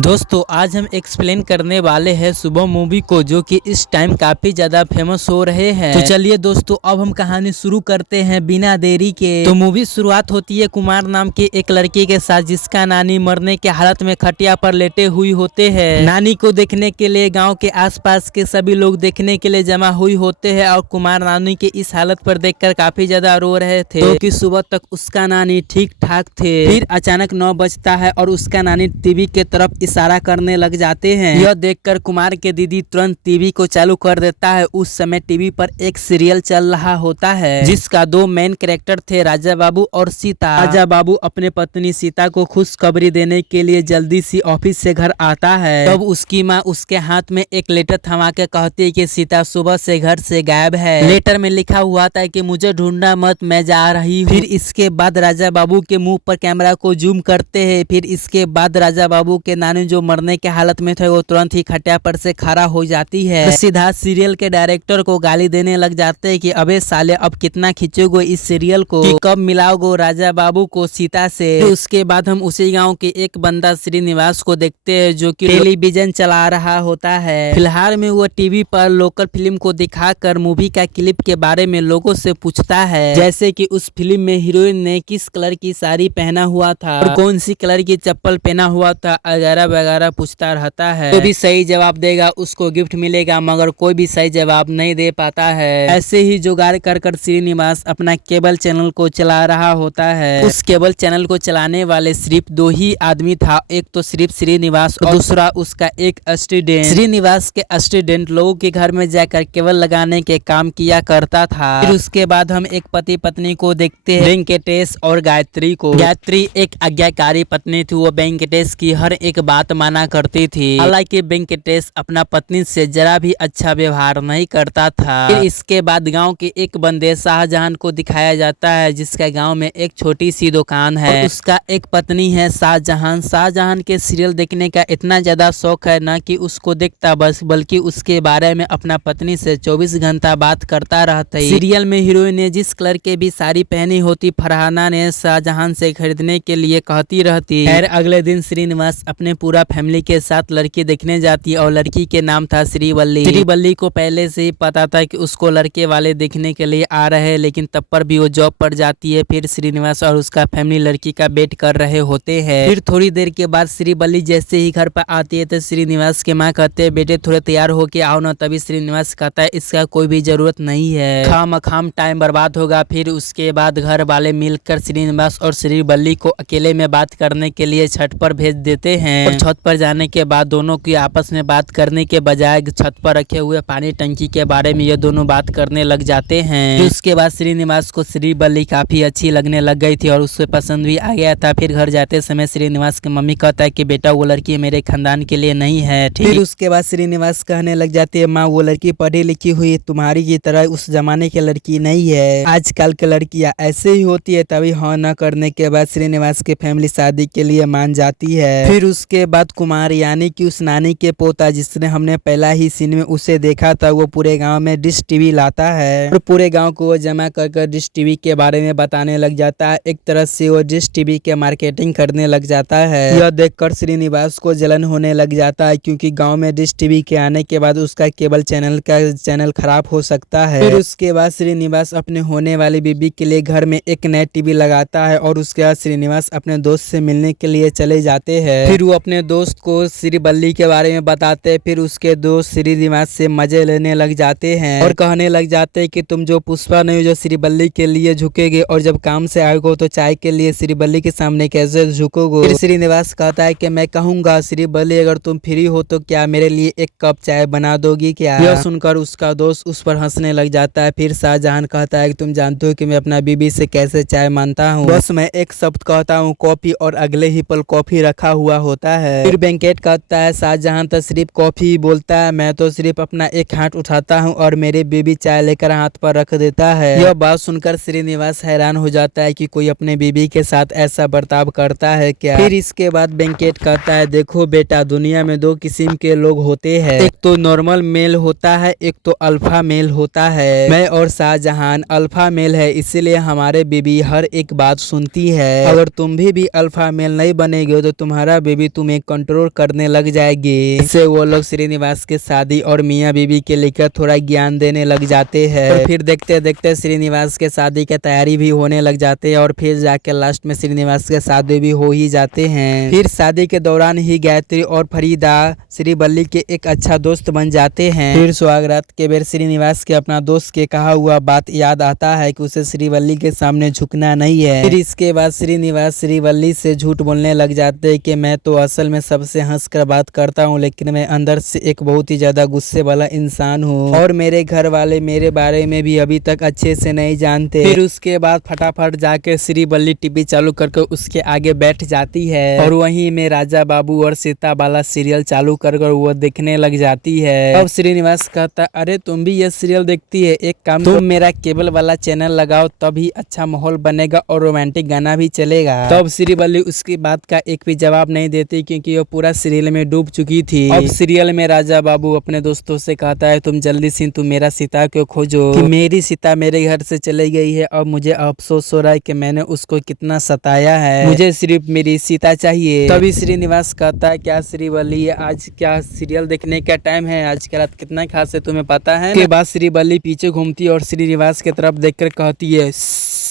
दोस्तों आज हम एक्सप्लेन करने वाले हैं सुबह मूवी को, जो कि इस टाइम काफी ज्यादा फेमस हो रहे हैं। तो चलिए दोस्तों अब हम कहानी शुरू करते हैं बिना देरी के। तो मूवी शुरुआत होती है कुमार नाम के एक लड़के के साथ, जिसका नानी मरने के हालत में खटिया पर लेटे हुई होते हैं। नानी को देखने के लिए गाँव के आसपास के सभी लोग देखने के लिए जमा हुई होते हैं और कुमार नानी के इस हालत पर देखकर काफी ज्यादा रो रहे थे, क्योंकि सुबह तक उसका नानी ठीक ठाक थे। फिर अचानक 9 बजता है और उसका नानी टीवी के तरफ इशारा करने लग जाते हैं। यह देखकर कुमार के दीदी तुरंत टीवी को चालू कर देता है। उस समय टीवी पर एक सीरियल चल रहा होता है, जिसका 2 मेन कैरेक्टर थे, राजा बाबू और सीता। राजा बाबू अपने पत्नी सीता को खुशखबरी देने के लिए जल्दी से ऑफिस से घर आता है। तब उसकी माँ उसके हाथ में एक लेटर थमा के कहती है कि सीता सुबह से घर से गायब है। लेटर में लिखा हुआ था कि मुझे ढूंढना मत, मैं जा रही हूँ। फिर इसके बाद राजा बाबू के मुंह पर कैमरा को जूम करते हैं। फिर इसके बाद राजा बाबू के नानी जो मरने के हालत में थे, वो तुरंत ही खटिया पर से खड़ा हो जाती है। तो सीधा सीरियल के डायरेक्टर को गाली देने लग जाते हैं कि अबे साले अब कितना खींचोगे इस सीरियल को, कि कब मिलाओगे राजा बाबू को सीता से। तो उसके बाद हम उसी गांव के एक बंदा श्रीनिवास को देखते हैं, जो कि टेलीविजन चला रहा होता है। फिलहाल में वो टीवी पर लोकल फिल्म को दिखाकर मूवी का क्लिप के बारे में लोगों से पूछता है, जैसे कि उस फिल्म में हीरोइन ने किस कलर की साड़ी पहना हुआ था और कौन सी कलर की चप्पल पहना हुआ था, वगैरह वगैरह पूछता रहता है। तो भी सही जवाब देगा उसको गिफ्ट मिलेगा, मगर कोई भी सही जवाब नहीं दे पाता है। ऐसे ही जुगाड़ कर कर श्रीनिवास अपना केबल चैनल को चला रहा होता है। उस केबल चैनल को चलाने वाले सिर्फ 2 ही आदमी था, एक तो सिर्फ श्रीनिवास और दूसरा उसका एक स्टूडेंट। श्रीनिवास के स्टूडेंट लोगों के घर में जाकर केबल लगाने के काम किया करता था। फिर उसके बाद हम एक पति पत्नी को देखते हैं, वेंकटेश और गायत्री को। गायत्री एक आज्ञाकारी पत्नी थी, वो वेंकटेश की हर एक बात माना करती थी। हालांकि वेंकटेश अपना पत्नी से जरा भी अच्छा व्यवहार नहीं करता था। फिर इसके बाद गांव के एक बंदे शाहजहां को दिखाया जाता है, जिसका गांव में एक छोटी सी दुकान है और उसका एक पत्नी है शाहजहां। शाहजहां के सीरियल देखने का इतना ज्यादा शौक है, न कि उसको देखता बस, बल्कि उसके बारे में अपना पत्नी से 24 घंटा बात करता रहता है। सीरियल में हीरोइन ने जिस कलर के भी साड़ी पहनी होती, फरहाना ने शाहजहां से खरीदने के लिए कहती रहती। खैर अगले दिन श्रीनिवास अपने पूरा फैमिली के साथ लड़की देखने जाती है और लड़की के नाम था श्रीवल्ली। श्रीवल्ली को पहले से ही पता था कि उसको लड़के वाले देखने के लिए आ रहे हैं, लेकिन तब पर भी वो जॉब पर जाती है। फिर श्रीनिवास और उसका फैमिली लड़की का वेट कर रहे होते हैं। फिर थोड़ी देर के बाद श्रीवल्ली जैसे ही घर पर आती है तो श्रीनिवास के माँ कहते हैं, बेटे थोड़े तैयार होके आओ ना। तभी श्रीनिवास कहता है, इसका कोई भी जरूरत नहीं है, खाम टाइम बर्बाद होगा। फिर उसके बाद घर वाले मिलकर श्रीनिवास और श्रीवल्ली को अकेले में बात करने के लिए छत पर भेज देते हैं। और छत पर जाने के बाद दोनों की आपस में बात करने के बजाय छत पर रखे हुए पानी टंकी के बारे में ये दोनों बात करने लग जाते हैं। फिर उसके बाद श्रीनिवास को श्रीवल्ली काफी अच्छी लगने लग गई थी और उससे पसंद भी आ गया था। फिर घर जाते समय श्रीनिवास की मम्मी कहता है कि बेटा वो लड़की मेरे खानदान के लिए नहीं है। फिर उसके बाद श्रीनिवास कहने लग जाती है, माँ वो लड़की पढ़ी लिखी हुई तुम्हारी की तरह उस जमाने की लड़की नहीं है, आजकल की लड़कियां ऐसे ही होती है। तभी हाँ न करने के बाद श्रीनिवास की फैमिली शादी के लिए मान जाती है। फिर उसके बाद कुमार यानी कि उस नानी के पोता, जिसने हमने पहला ही सीन में उसे देखा था, वो पूरे गांव में डिश टीवी लाता है और पूरे गांव को वो जमा कर डिश टीवी के बारे में बताने लग जाता है। एक तरह से वो डिश टीवी के मार्केटिंग करने लग जाता है। यह देखकर श्रीनिवास को जलन होने लग जाता है, क्योंकि गांव में डिश टीवी के आने के बाद उसका केबल चैनल खराब हो सकता है। फिर उसके बाद श्रीनिवास अपने होने वाली बीबी के लिए घर में एक नया टीवी लगाता है और उसके बाद श्रीनिवास अपने दोस्त से मिलने के लिए चले जाते हैं। फिर वो अपने दोस्त को श्रीवल्ली के बारे में बताते हैं। फिर उसके दोस्त श्रीनिवास से मजे लेने लग जाते हैं और कहने लग जाते हैं कि तुम जो पुष्पा नहीं जो श्रीवल्ली के लिए झुकेगे, और जब काम से आएगो तो चाय के लिए श्रीवल्ली के सामने कैसे झुकोगे। फिर श्रीनिवास कहता है कि मैं कहूंगा श्रीवल्ली अगर तुम फ्री हो तो क्या मेरे लिए 1 कप चाय बना दोगी क्या। यह सुनकर उसका दोस्त उस पर हंसने लग जाता है। फिर शाहजहां कहता है कि तुम जानते हो कि मैं अपना बीबी से कैसे चाय मानता हूँ, बस मैं एक शब्द कहता हूँ कॉफी, और अगले ही पल कॉफी रखा हुआ होता है। फिर वेंकट कहता है शाहजहां तो सिर्फ कॉफी ही बोलता है, मैं तो सिर्फ अपना एक हाथ उठाता हूँ और मेरी बीबी चाय लेकर हाथ पर रख देता है। यह बात सुनकर श्रीनिवास हैरान हो जाता है कि कोई अपने बीबी के साथ ऐसा बर्ताव करता है क्या। फिर इसके बाद वेंकट कहता है, देखो बेटा दुनिया में 2 किस्म के लोग होते हैं, एक तो नॉर्मल मेल होता है, एक तो अल्फा मेल होता है। मैं और शाहजहां अल्फा मेल है, इसीलिए हमारे बीबी हर एक बात सुनती है। अगर तुम भी अल्फा मेल नहीं बनेगे तो तुम्हारा बीबी तुम्हें में कंट्रोल करने लग जाएगी। इससे वो लोग श्रीनिवास के शादी और मियाँ बीवी के लेकर थोड़ा ज्ञान देने लग जाते हैं। और फिर देखते देखते श्रीनिवास के शादी की तैयारी भी होने लग जाते हैं और फिर जाके लास्ट में श्रीनिवास के शादी भी हो ही जाते हैं। फिर शादी के दौरान ही गायत्री और फरीदा श्रीवल्ली के एक अच्छा दोस्त बन जाते हैं। फिर सुहागरात के बेर श्रीनिवास के अपना दोस्त के कहा हुआ बात याद आता है कि उसे श्रीवल्ली के सामने झुकना नहीं है। फिर इसके बाद श्रीनिवास श्रीवल्ली से झूठ बोलने लग जाते हैं कि मैं तो असल में सबसे हंसकर बात करता हूँ, लेकिन मैं अंदर से एक बहुत ही ज्यादा गुस्से वाला इंसान हूँ और मेरे घर वाले मेरे बारे में भी अभी तक अच्छे से नहीं जानते। फिर उसके बाद फटाफट जाके श्रीवल्ली टीवी चालू करके उसके आगे बैठ जाती है और वहीं में राजा बाबू और सीता बाला सीरियल चालू कर वो देखने लग जाती है। अब श्रीनिवास कहता, अरे तुम भी ये सीरियल देखती है, एक काम तुम मेरा केबल वाला चैनल लगाओ, तभी अच्छा माहौल बनेगा और रोमांटिक गाना भी चलेगा। तब श्रीवल्ली उसकी बात का एक भी जवाब नहीं देती क्योंकि वो पूरा सीरियल में डूब चुकी थी। अब सीरियल में राजा बाबू अपने दोस्तों से कहता है, तुम जल्दी से तुम मेरा सीता को खोजो कि मेरी सीता मेरे घर से चली गई है। अब मुझे अफसोस हो रहा है कि मैंने उसको कितना सताया है, मुझे सिर्फ मेरी सीता चाहिए। तभी श्रीनिवास कहता है, क्या श्रीवल्ली आज क्या सीरियल देखने का टाइम है, आज की रात कितना खास है तुम्हें पता है। के बाद श्रीवल्ली पीछे घूमती है और श्रीनिवास की तरफ देखकर कहती है,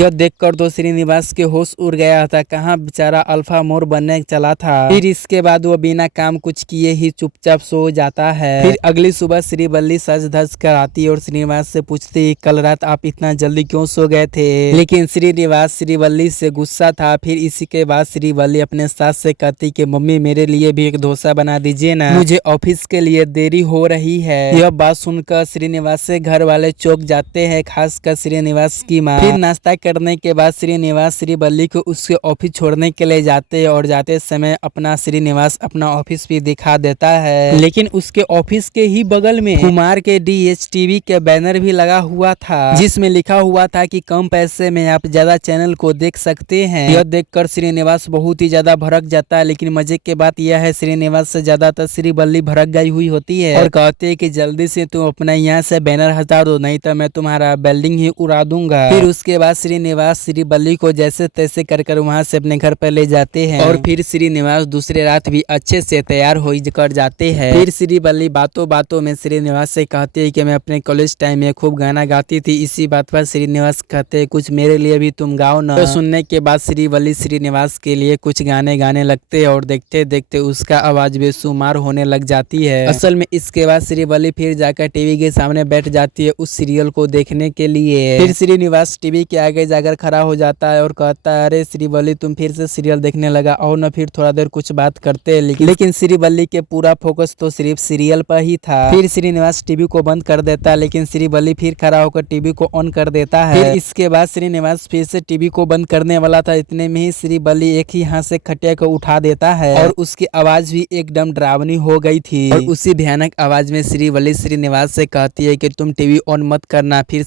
यह देखकर तो श्रीनिवास के होश उड़ गया था, कहाँ बेचारा अल्फा मोर बनने चला था। फिर इसके बाद वो बिना काम कुछ किए ही चुपचाप सो जाता है। फिर अगली सुबह श्रीवल्ली सज धज कर आती और श्रीनिवास से पूछती, कल रात आप इतना जल्दी क्यों सो गए थे। लेकिन श्रीनिवास श्रीवल्ली से गुस्सा था। फिर इसी के बाद श्रीवल्ली अपने सास से कहती कि मम्मी मेरे लिए भी एक डोसा बना दीजिए ना, मुझे ऑफिस के लिए देरी हो रही है। यह बात सुनकर श्रीनिवास से घर वाले चौंक जाते हैं, खासकर श्रीनिवास की माँ। फिर नाश्ता करने के बाद श्रीनिवास श्रीवल्ली को उसके ऑफिस छोड़ने के लिए जाते हैं और जाते समय अपना श्रीनिवास अपना ऑफिस भी दिखा देता है। लेकिन उसके ऑफिस के ही बगल में कुमार के DHTV के बैनर भी लगा हुआ था, जिसमें लिखा हुआ था कि कम पैसे में आप ज्यादा चैनल को देख सकते हैं। यह देखकर श्रीनिवास बहुत ही ज्यादा भड़क जाता है। लेकिन मजे की बात यह है श्रीनिवास से ज्यादातर श्रीवल्ली भड़क गई हुई होती है और कहते हैं कि जल्दी से तुम अपना यहाँ से बैनर हटा दो, नहीं तो मैं तुम्हारा बिल्डिंग ही उड़ा दूंगा। फिर उसके बाद श्रीनिवास श्रीवल्ली को जैसे तैसे कर वहाँ से अपने घर पर ले जाते हैं और फिर श्रीनिवास दूसरे रात भी अच्छे से तैयार हो कर जाते हैं। फिर श्रीवल्ली बातों बातों में श्रीनिवास से कहते हैं कि मैं अपने कॉलेज टाइम में खूब गाना गाती थी। इसी बात पर श्रीनिवास कहते हैं, कुछ मेरे लिए भी तुम गाओ ना। तो सुनने के बाद श्रीवल्ली श्रीनिवास के लिए कुछ गाने गाने लगते हैं और देखते देखते उसका आवाज बेशुमार होने लग जाती है। असल में इसके बाद श्रीवल्ली फिर जाकर टीवी के सामने बैठ जाती है उस सीरियल को देखने के लिए। फिर श्रीनिवास टीवी के आगे जाकर खड़ा हो जाता है और कहता है, अरे श्रीवल्ली तुम फिर से सीरियल देखने लगा, और न फिर थोड़ा देर कुछ बात करते हैं। लेकिन श्रीवल्ली के पूरा फोकस तो सिर्फ सीरियल पर ही था। फिर श्रीनिवास टीवी को बंद कर देता है, लेकिन श्रीवल्ली फिर खड़ा होकर टीवी को ऑन कर देता है। फिर इसके बाद श्रीनिवास फिर से टीवी को बंद करने वाला था, इतने में ही श्रीवल्ली एक ही हाथ से खटिया को उठा देता है और उसकी आवाज भी एकदम डरावनी हो गई थी। और उसी भयानक आवाज में श्रीवल्ली श्रीनिवास से कहती है कि तुम टीवी ऑन मत करना। फिर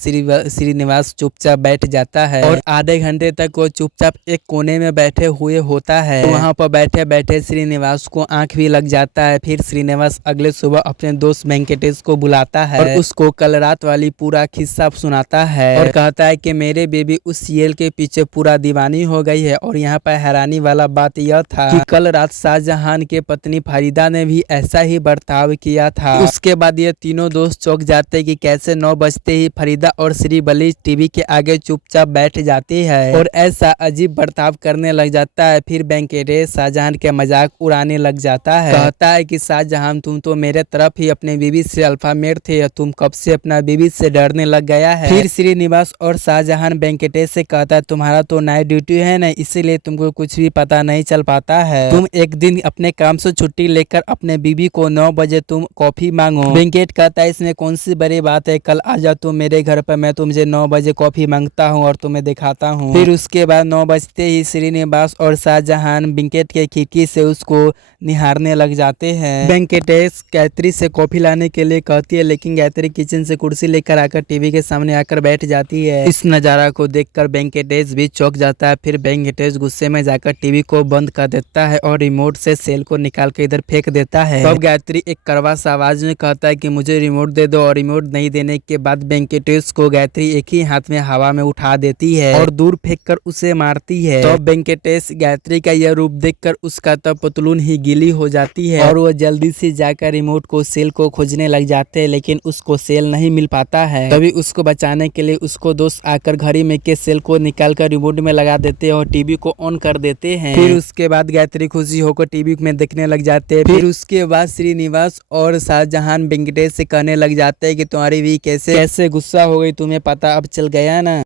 श्रीनिवास चुपचाप बैठ जाता है और आधे घंटे तक वो चुपचाप एक कोने में बैठे हुए होता है। वहाँ पर बैठे बैठे श्रीनिवास को आंख भी लग जाता है। फिर श्रीनिवास अगले सुबह अपने दोस्त वेंकटेश को बुलाता है और उसको कल रात वाली पूरा किस्सा सुनाता है और कहता है कि मेरे बेबी उस सीरियल के पीछे पूरा दीवानी हो गई है। और यहाँ पर हैरानी वाला बात यह था कि कल रात शाहजहां के पत्नी फरीदा ने भी ऐसा ही बर्ताव किया था। उसके बाद ये तीनों दोस्त चौंक जाते कि कैसे 9 बजते ही फरीदा और श्रीवल्ली टीवी के आगे चुपचाप बैठ जाती है और ऐसा अजीब बर्ताव करने लग जाता है। फिर वेंकटेश शाहजहां के मजाक उड़ाने लग जाता है, कहता है कि शाहजहां तुम तो मेरे तरफ ही अपने बीवी से अल्फा मेर थे, तुम कब से अपना बीवी से डरने लग गया है। फिर श्रीनिवास और शाहजहां वेंकटेश से कहता है, तुम्हारा तो नाइट ड्यूटी है ना, इसीलिए तुमको कुछ भी पता नहीं चल पाता है। तुम एक दिन अपने काम से छुट्टी लेकर अपने बीवी को 9 बजे तुम कॉफी मांगो। वेंकट कहता है, इसमें कौन सी बड़ी बात है, कल आ जाओ तुम मेरे घर पर, मैं तुमसे 9 बजे कॉफी मांगता हूँ और तुम्हें दिखाता हूँ। फिर उसके बाद 9 बजते ही श्रीनिवास और शाहजहां वेंकट के खिड़की से उसको निहारने लग जाते हैं। वेंकटेश गायत्री से कॉफी लाने के लिए कहती है, लेकिन गायत्री किचन से कुर्सी लेकर आकर टीवी के सामने आकर बैठ जाती है। इस नजारा को देखकर वेंकटेश भी चौंक जाता है। फिर वेंकटेश गुस्से में जाकर टीवी को बंद कर देता है और रिमोट से सेल को निकाल कर इधर फेंक देता है। तब गायत्री एक कड़वा सा आवाज में कहता है कि मुझे रिमोट दे दो, और रिमोट नहीं देने के बाद वेंकटेश को गायत्री एक ही हाथ में हवा में उठा देती देती है और दूर फेंककर उसे मारती है। तो वेंकटेश गायत्री का यह रूप देखकर उसका तब पतलून ही गीली हो जाती है और वो जल्दी से जाकर रिमोट को सेल को खोजने लग जाते हैं, लेकिन उसको सेल नहीं मिल पाता है। तभी उसको बचाने के लिए उसको दोस्त आकर घड़ी में के सेल को निकाल कर रिमोट में लगा देते हैं और टीवी को ऑन कर देते हैं। फिर उसके बाद गायत्री खुशी होकर टीवी में देखने लग जाते हैं। फिर उसके बाद श्रीनिवास और शाहजहां वेंकटेश से कहने लग जाते हैं कि तुम्हारी भी कैसे गुस्सा हो गई, तुम्हें पता अब चल गया ना।